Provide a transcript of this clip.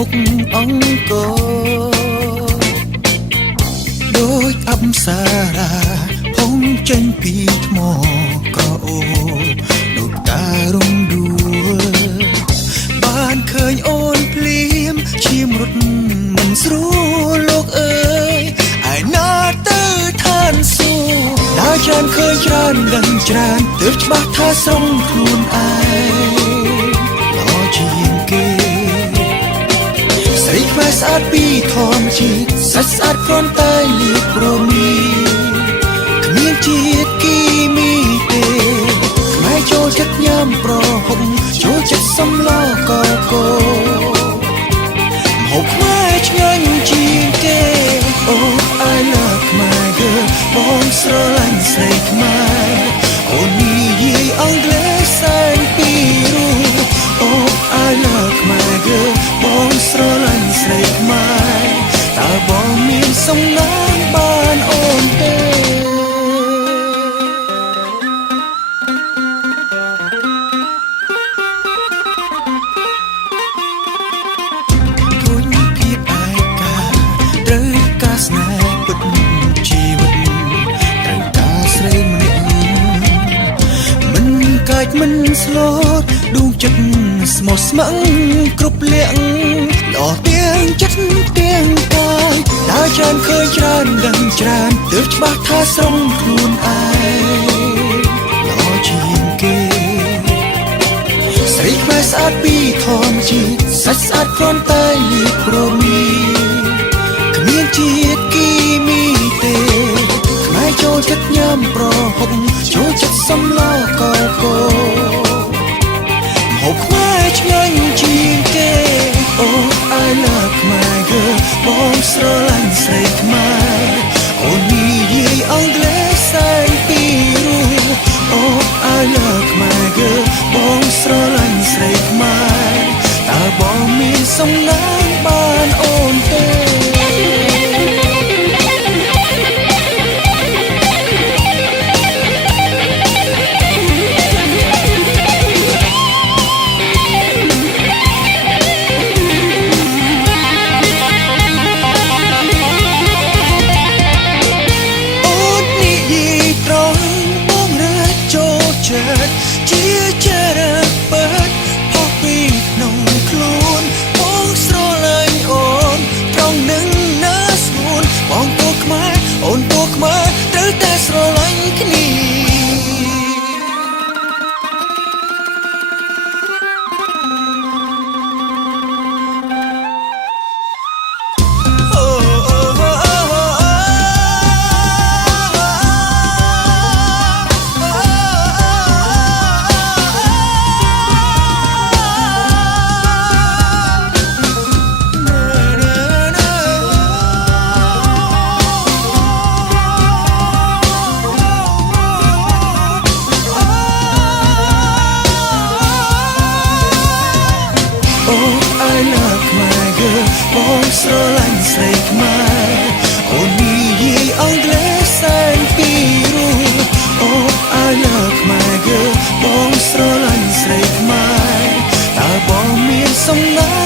មុខអង្គរដូចអប្សរាផុងចេញពីថ្មក្រអូបដូចការរំដួលបានឃើញអូនភ្លាមឈាមរត់មិនស្រួលលោកអើយឯណាទៅឋានសួគ៌ដើរច្រើនឃើញច្រើនដឹងច្រើនទើបច្បាស់ថាស្រង់ខ្លួនឯងល្អជាងគេស្រីខ្មែរស្អាតពីធម្មជាតិសាច់ស្អាតគ្រាន់តែលៀបរមីគ្មានជាតិគីមីទេខ្មែរចូលចិត្តញ៉ាំប្រហុកចូលចិត្តសម្លកកូម្ហូបខ្មែរឆ្ងាញ់ជាងគេអូ I love ខ្មែរ girl បងស្រឡាញ់ស្រីខ្មែរអូននិយាយអង់គ្លេសសែនពីរោះអូ I love ខ្មែរ girl បងស្រឡាញ់ស្រីខ្មែរតើបងមានសំណាងបានអូនទេស្នេហ៍ពិតជីវិតត្រូវការស្រីម្នាក់មិនកាច់មិនស្លូតដួងចិត្តស្មោះស្ម័គ្រគ្រប់លក្ខល្អទាំងចិត្តទាំងកាយដើរច្រើនឃើញច្រើនដឹងច្រើនទើបច្បាស់ថាស្រង់ខ្លួនឯងល្អជាងគេស្រីខ្មែរស្អាតពីធម្មជាតិសាច់ស្អាតគ្រាន់តែលៀបរមីគ្មានជាតិគីមីទេខ្មែរចូលចិត្តញ៉ាំប្រហុកចូលចិត្តសម្លកកូម្ហូបខ្មែរឆ្ងាញ់ជាងគេអូ I love ខ្មែរ girl បងស្រឡាញ់ស្រីខ្មែរអូននិយាយអង់គ្លេសសែនពីរោះអូ I love ខ្មែរ girl បងស្រឡាញ់ស្រីខ្មែរតើបងមានសំណាងបានអូនទេជាចារពិតផុសពីក្នុងខ្លួនបងស្រឡាញ់អូនត្រង់នឹងណាស្ងួនបងតួខ្មែរអូនតួខ្មែរត្រូវតែស្រឡាញ់គ្នាI love ខ្មែរ girl បងស្រឡាញ់ស្រីខ្មែរអូននិយាយអង់គ្លេសសែនពីរោះអូ I love ខ្មែរ girl បងស្រឡាញ់ស្រីខ្មែរតើបងមានសំណាង